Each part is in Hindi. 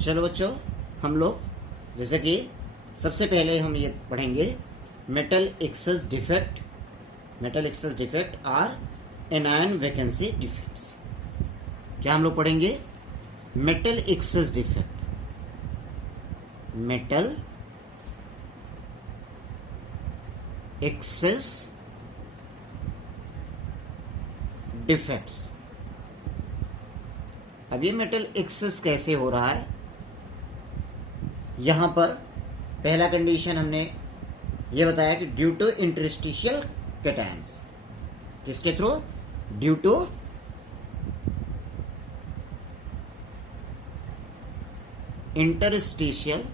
चलो बच्चों, हम लोग जैसे कि सबसे पहले हम ये पढ़ेंगे metal excess defect. Metal excess defect are anion vacancy defects. क्या हम लोग पढ़ेंगे? Metal excess defect. Metal excess defects. अब ये मेटल एक्सेस कैसे हो रहा है? यहां पर पहला कंडीशन हमने ये बताया कि ड्यू टू इंटरस्टिशियल कैटायंस। किसके through? Due to interstitial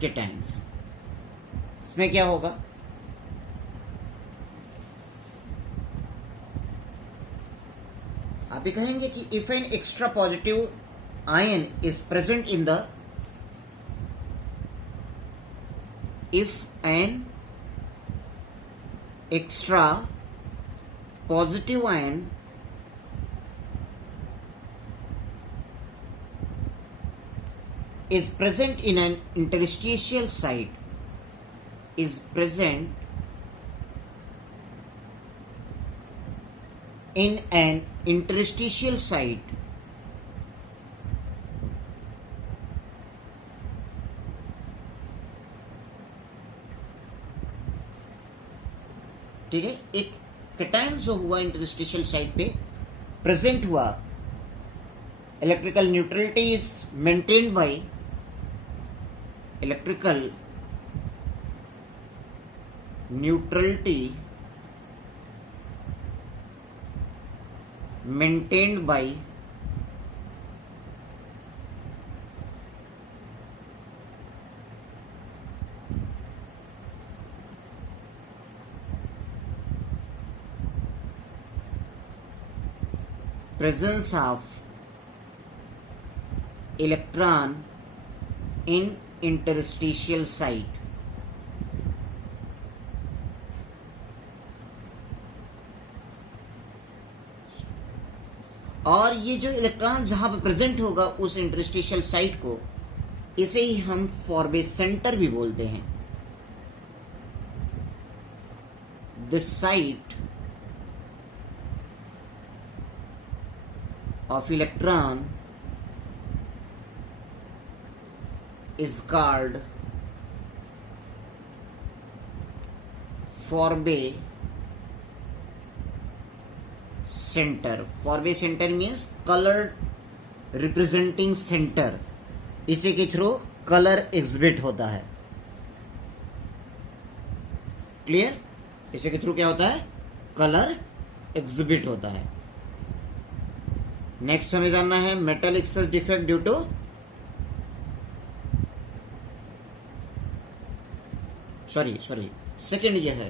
cations. इसमें क्या होगा? आप ये कहेंगे कि if an extra positive ion is present in the if an extra positive ion is present in an interstitial site is present in an interstitial site ठीक है। एक कैटायन जो हुआ इंटरस्टिशियल साइट पे प्रेजेंट हुआ, electrical neutrality is maintained by electrical neutrality maintained by presence of electron in interstitial site. और ये जो इलेक्ट्रॉन जहां पर प्रेजेंट होगा उस इंटरस्टिशियल साइट को, इसे ही हम फॉरबे सेंटर भी बोलते हैं। This site of electron is called Fabry center. Fabry center means color representing center. इसी के थ्रू कलर एग्जिबिट होता है। क्लियर? इसी के थ्रू क्या होता है? कलर एग्जिबिट होता है। नेक्स्ट हमें जानना है metal excess defect due to sorry second ये है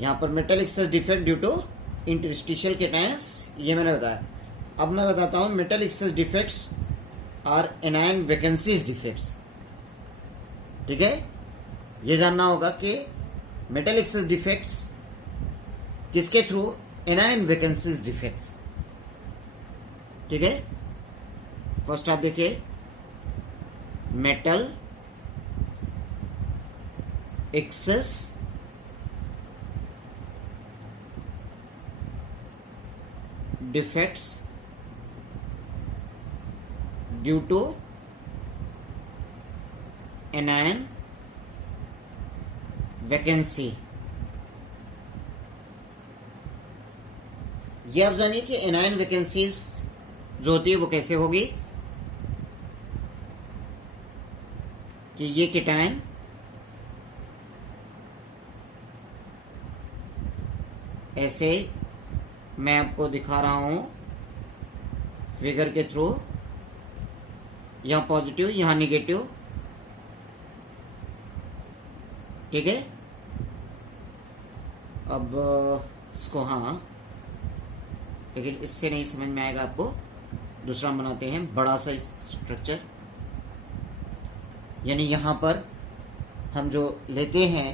यहां पर metal excess defect due to interstitial cations, ये मैंने बताया। अब मैं बताता हूं metal excess defects are anion vacancies defects. ठीक है, ये जानना होगा कि मेटल एक्सेस डिफेक्ट्स किसके थ्रू? Anion vacancies defects. ठीक है, फर्स्ट आप देखिए metal excess defects due to anion vacancy। ये आप जानिए कि एनायन वैकेंसीज जो होती है वो कैसे होगी कि ये कैटायन ऐसे मैं आपको दिखा रहा हूं फिगर के थ्रू, यहां पॉजिटिव यहां निगेटिव। ठीक है, अब इसको हाँ, लेकिन इससे नहीं समझ में आएगा आपको। दूसरा बनाते हैं बड़ा सा स्ट्रक्चर, यानी यहां पर हम जो लेते हैं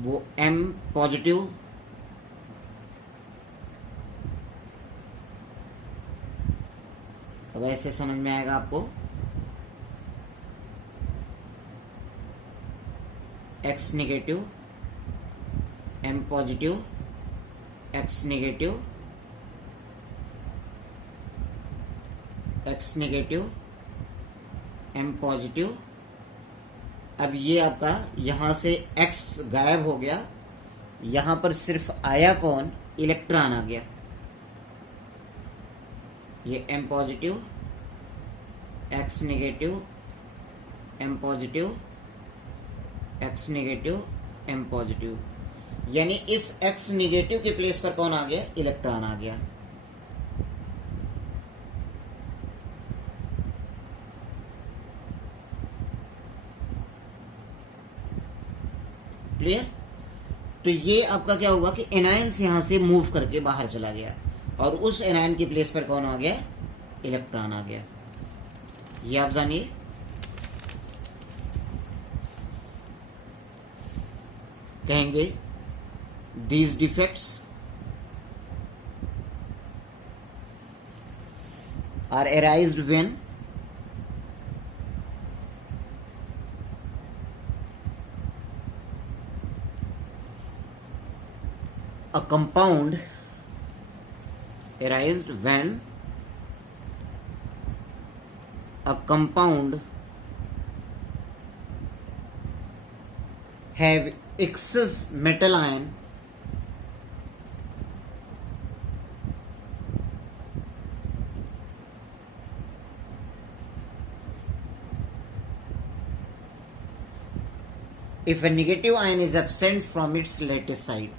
वो M पॉजिटिव अब ऐसे समझ में आएगा आपको। X negative, M positive, X negative, X negative, M positive. अब ये आपका यहां से X गायब हो गया, यहां पर सिर्फ आया कौन, इलेक्ट्रॉन आ गया। ये M positive, X negative, M positive, X negative, M positive, यानी इस X नेगेटिव के प्लेस पर कौन आ गया, इलेक्ट्रॉन आ गया। क्लियर। तो ये आपका क्या हुआ कि एनायंस यहां से मूव करके बाहर चला गया और उस एनायन की प्लेस पर कौन आ गया, इलेक्ट्रॉन आ गया। ये आप जानिए। कहेंगे these defects are arised when a compound arised when a compound have excess metal ion if a negative ion is absent from its lattice side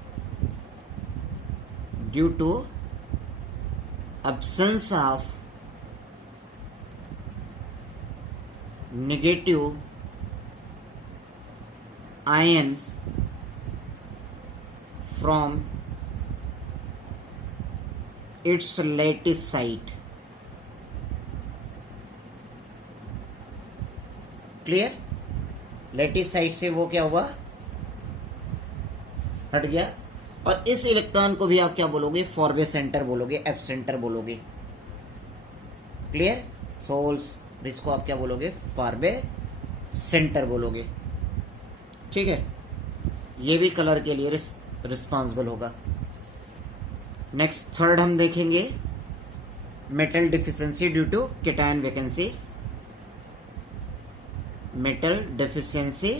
due to absence of negative ions from its lattice site। Clear. Lattice site से वो क्या हुआ, हट गया। और इस इलेक्ट्रॉन को भी आप क्या बोलोगे, फॉरवे सेंटर बोलोगे, एफ सेंटर बोलोगे। क्लियर। सोल्स इसको आप क्या बोलोगे, फॉरवे सेंटर बोलोगे। ठीक है, ये भी कलर के लिए रिस्पॉन्सिबल होगा। नेक्स्ट थर्ड हम देखेंगे metal deficiency due to cation vacancies. Metal deficiency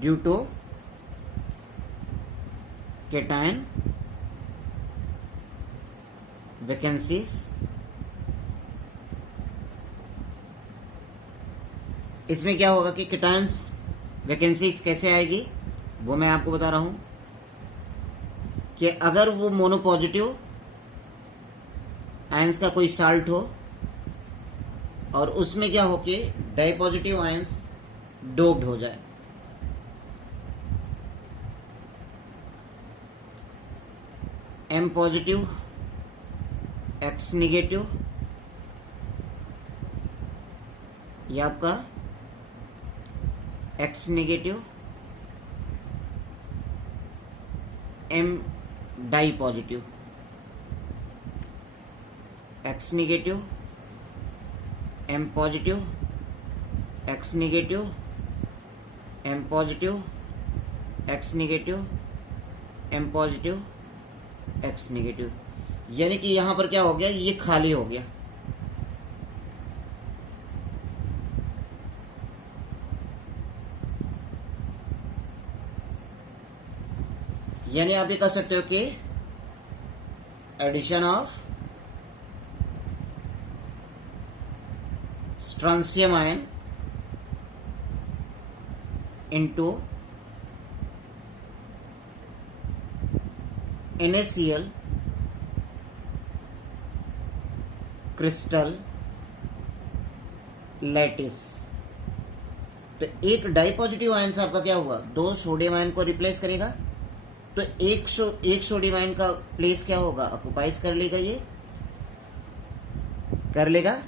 due to cation vacancies. इसमें क्या होगा कि केटायंस वैकेंसीज कैसे आएगी वो मैं आपको बता रहा हूं कि अगर वो मोनोपॉजिटिव आयंस का कोई साल्ट हो और उसमें क्या हो कि डाइपॉजिटिव आयंस डोप्ड हो जाए, M पॉजिटिव, X नेगेटिव, ये आपका X negative, M di positive, X negative, M positive, X negative, M positive, X negative, M positive, X negative. यानी कि यहां पर क्या हो गया, ये खाली हो गया। यानी आप ये कह सकते हो कि addition of strontium ion into NaCl crystal lattice. तो एक डाइपॉजिटिव आयन से आपका क्या हुआ, दो सोडियम आयन को रिप्लेस करेगा, तो एक सोडियम आयन का प्लेस क्या होगा, ऑक्युपाइज कर लेगा, ये कर लेगा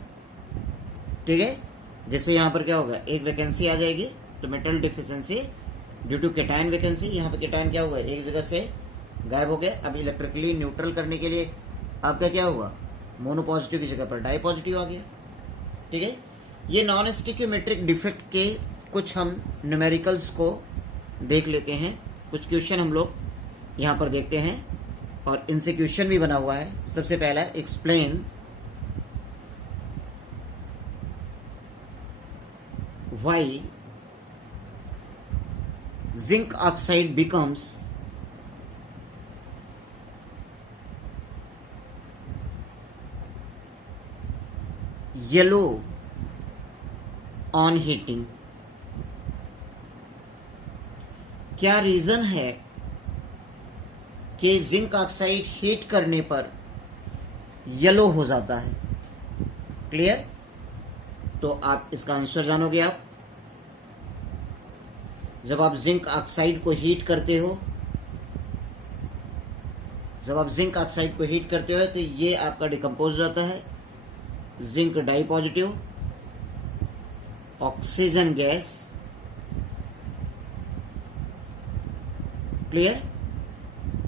ठीक है। जैसे यहाँ पर क्या होगा, एक वैकेंसी आ जाएगी तो metal deficiency due to cation vacancy, यहाँ पे केटायन क्या हुआ, एक जगह से गायब हो गया। अब इलेक्ट्रिकली न्यूट्रल करने के लिए आपका क्या हुआ, मोनो पॉजिटिव की जगह पर डाई पॉजिटिव आ गया। ठीक है। ये नॉन स्टिक्योमेट्रिक डिफेक्ट के कुछ हम न्यूमेरिकल्स को देख लेते हैं, कुछ क्वेश्चन हम लोग यहाँ पर देखते हैं और इनसे क्वेश्चन भी बना हुआ है। सबसे पहला, explain why zinc oxide becomes yellow on heating. क्या रीजन है कि जिंक ऑक्साइड हीट करने पर येलो हो जाता है? क्लियर? तो आप इसका आंसर जानोगे। आप जब आप जिंक ऑक्साइड को हीट करते हो, तो ये आपका डिकम्पोज हो जाता है, zinc di positive, oxygen gas. Clear?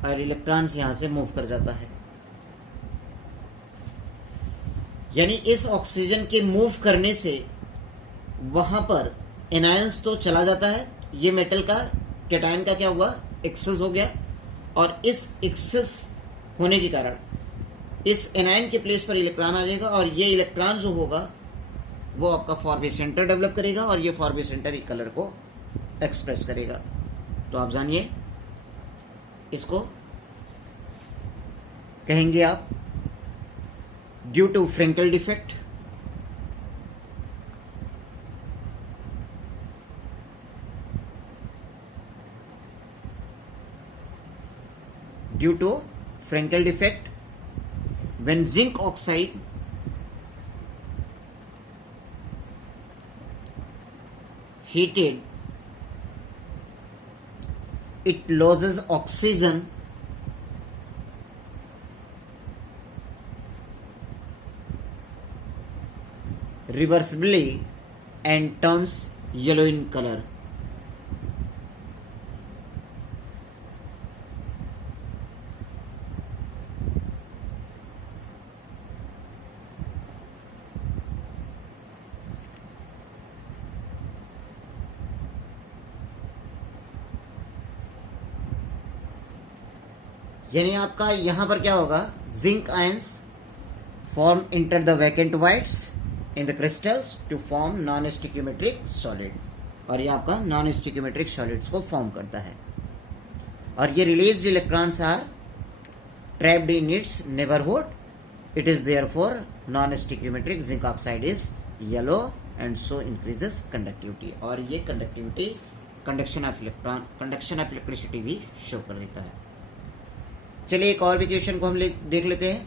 और इलेक्ट्रॉन्स यहां से मूव कर जाता है। यानी इस ऑक्सीजन के मूव करने से वहां पर एनायंस तो चला जाता है, ये मेटल का कैटायन का क्या हुआ, एक्सेस हो गया, और इस एक्सेस होने के कारण इस एनायन के प्लेस पर इलेक्ट्रॉन आ जाएगा, और ये इलेक्ट्रॉन जो होगा वो आपका फॉरबी सेंटर डेवलप करेगा, और ये फॉरबी सेंटर ही कलर को एक्सप्रेस करेगा। तो आप जानिए, इसको कहेंगे आप due to Frenkel defect. Due to Frenkel defect, when zinc oxide heated, it loses oxygen reversibly and turns yellow in color. यानी आपका यहां पर क्या होगा, zinc ions form enter the vacant voids in the crystals to form non stoichiometric solid, और ये आपका नॉन स्टिक्योमेट्रिक सॉलिड्स को फॉर्म करता है। और ये released electrons are trapped in its neighbourhood, it is therefore non stoichiometric zinc oxide is yellow and so increases conductivity, और ये कंडक्टिविटी कंडक्शन ऑफ इलेक्ट्रिसिटी भी शो कर देता है। चलिए एक और भी क्वेश्चन को हम देख लेते हैं।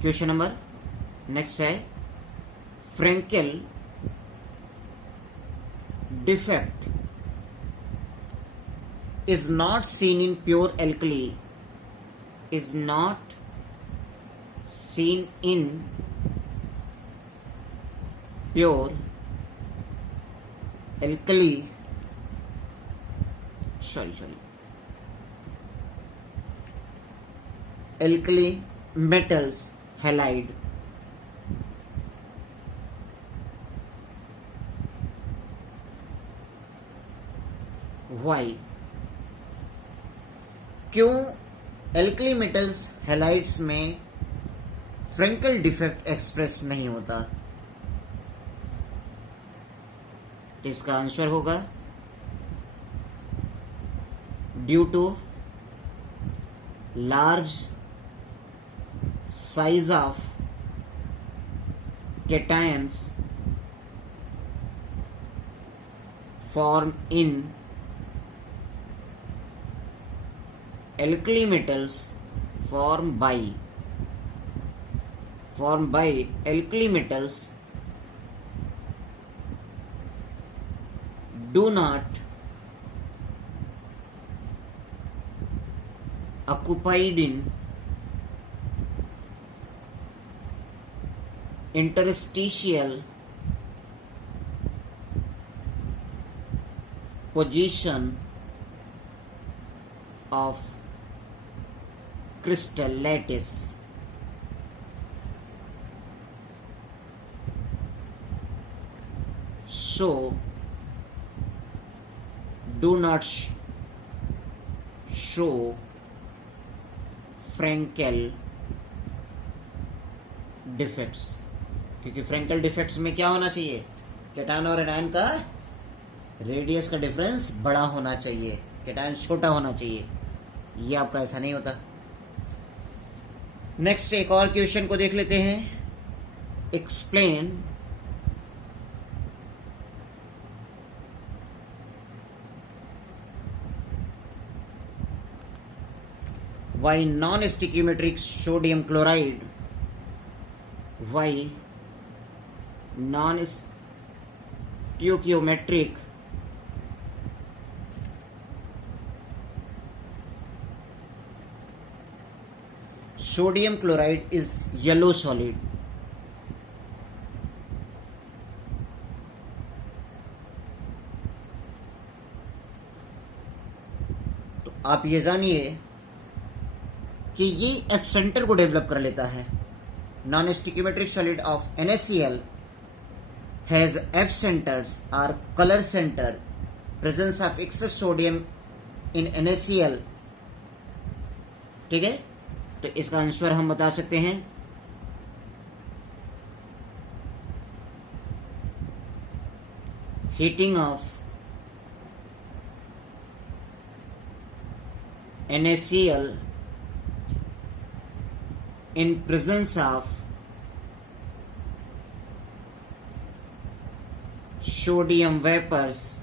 क्वेश्चन नंबर नेक्स्ट है, Frenkel defect is not seen in pure alkali, is not seen in pure alkali, alkali metals halide। Why? क्यों एल्कली मेटल्स हैलाइड्स में फ्रेंकल डिफेक्ट एक्सप्रेस नहीं होता? इसका आंसर होगा due to large size of cations form in alkali metals formed by alkali metals do not occupied in interstitial position of crystal lattice so do not show Frankel defects, क्योंकि फ्रेंकल डिफेक्ट्स में क्या होना चाहिए, केटायन और एनायन का रेडियस का डिफरेंस बड़ा होना चाहिए, केटायन छोटा होना चाहिए। ये आपका ऐसा नहीं होता। नेक्स्ट एक और क्वेश्चन को देख लेते हैं। Explain why non-stoichiometric sodium chloride, why non-stoichiometric sodium chloride is yellow solid। तो आप ये जानिए कि ये एफ सेंटर को डेवलप कर लेता है। Non stoichiometric solid of NaCl has F centres are colour centre, presence of excess sodium in NaCl। ठीक है, तो इसका आंसर हम बता सकते हैं heating of NaCl in presence of sodium vapors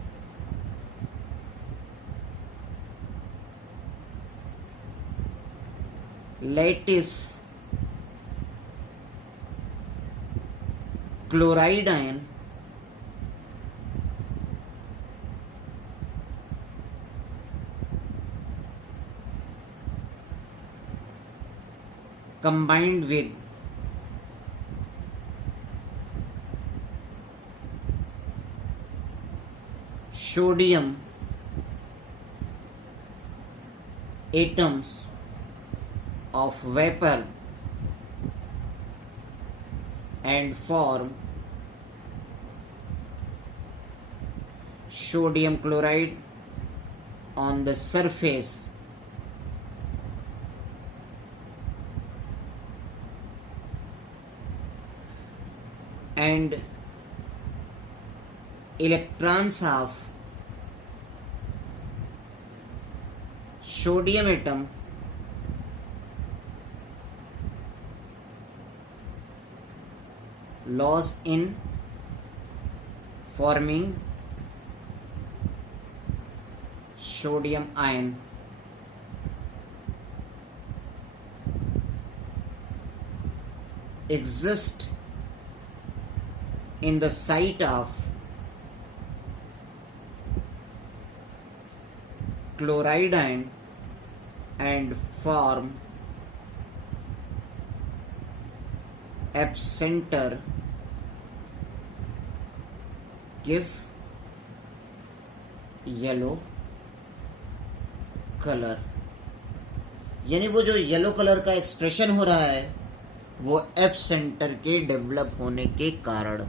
lattice chloride ion combined with sodium atoms of vapor and form sodium chloride on the surface and electrons of sodium atom loss in forming sodium ion। exist in the site of chloride ion and form epicenter give yellow colour. यानी वो जो येलो कलर का एक्सप्रेशन हो रहा है वो एफ सेंटर के डेवलप होने के कारण,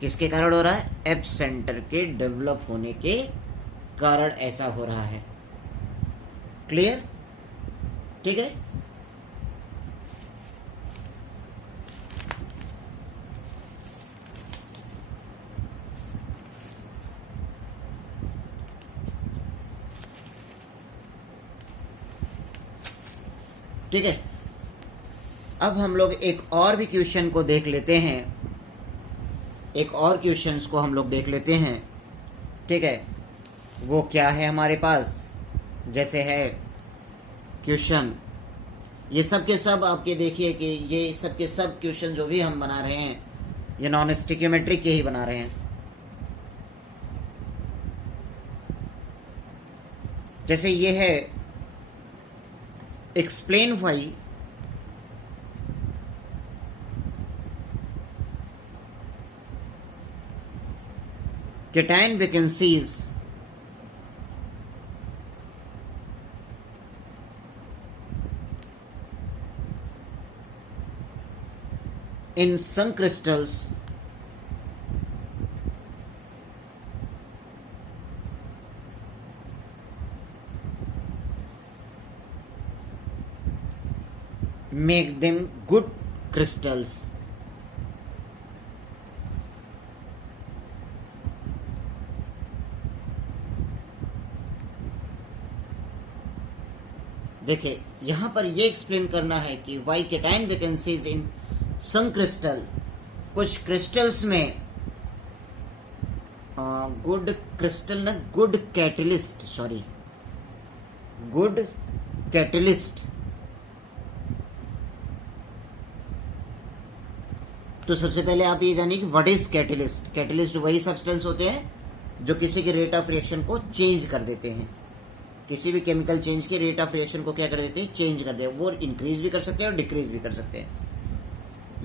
किसके कारण हो रहा है, एफ सेंटर के डेवलप होने के कारण ऐसा हो रहा है। क्लियर? ठीक है। ठीक है, अब हम लोग एक और भी क्वेश्चन को देख लेते हैं, एक और क्वेश्चंस को हम लोग देख लेते हैं। ठीक है, वो क्या है हमारे पास, जैसे है क्वेश्चन, ये सब के सब आपके देखिए कि ये सब के सब क्वेश्चन जो भी हम बना रहे हैं ये नॉन स्टिक्योमेट्रिक के ही बना रहे हैं। जैसे ये है explain why cation vacancies in some crystals make them good crystals. देखिए यहां पर ये एक्सप्लेन करना है कि why cation vacancies in some crystal, कुछ क्रिस्टल्स में गुड क्रिस्टल ना good catalyst, sorry good catalyst. तो सबसे पहले आप ये जानिए कि व्हाट इज कैटलिस्ट। कैटलिस्ट वही सब्सटेंस होते हैं जो किसी के रेट ऑफ रिएक्शन को चेंज कर देते हैं। किसी भी केमिकल चेंज के रेट ऑफ रिएक्शन को क्या कर देते हैं, चेंज कर देते हैं। वो इंक्रीज भी कर सकते हैं और डिक्रीज भी कर सकते हैं।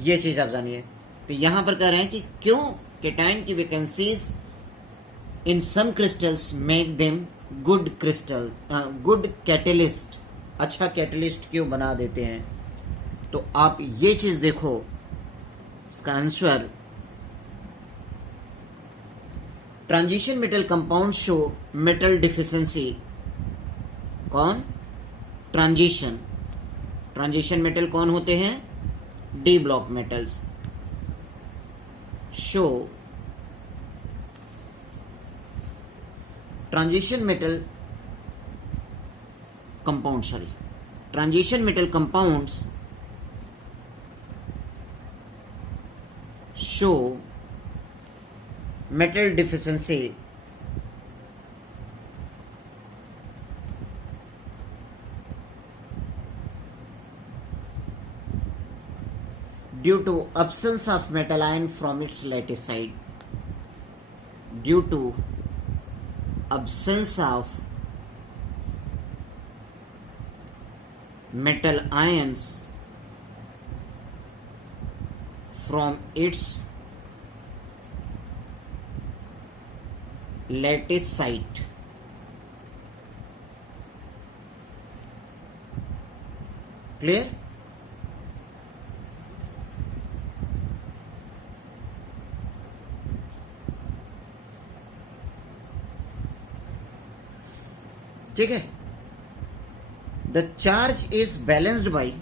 ये चीज आप जानिए। तो यहां पर कह रहे हैं कि क्यों केटाइन की vacancies in some crystals make them good crystal, good catalyst, अच्छा कैटलिस्ट क्यों बना देते हैं। तो आप ये चीज देखो, इसका answer transition metal compound show metal deficiency. कौन? ट्रांजिशन मेटल कौन होते हैं? D block metals. Show transition metal compounds show metal deficiency due to absence of metal ion from its lattice side. Due to absence of metal ions from its lattice site. Clear? ठीक है। The charge is balanced by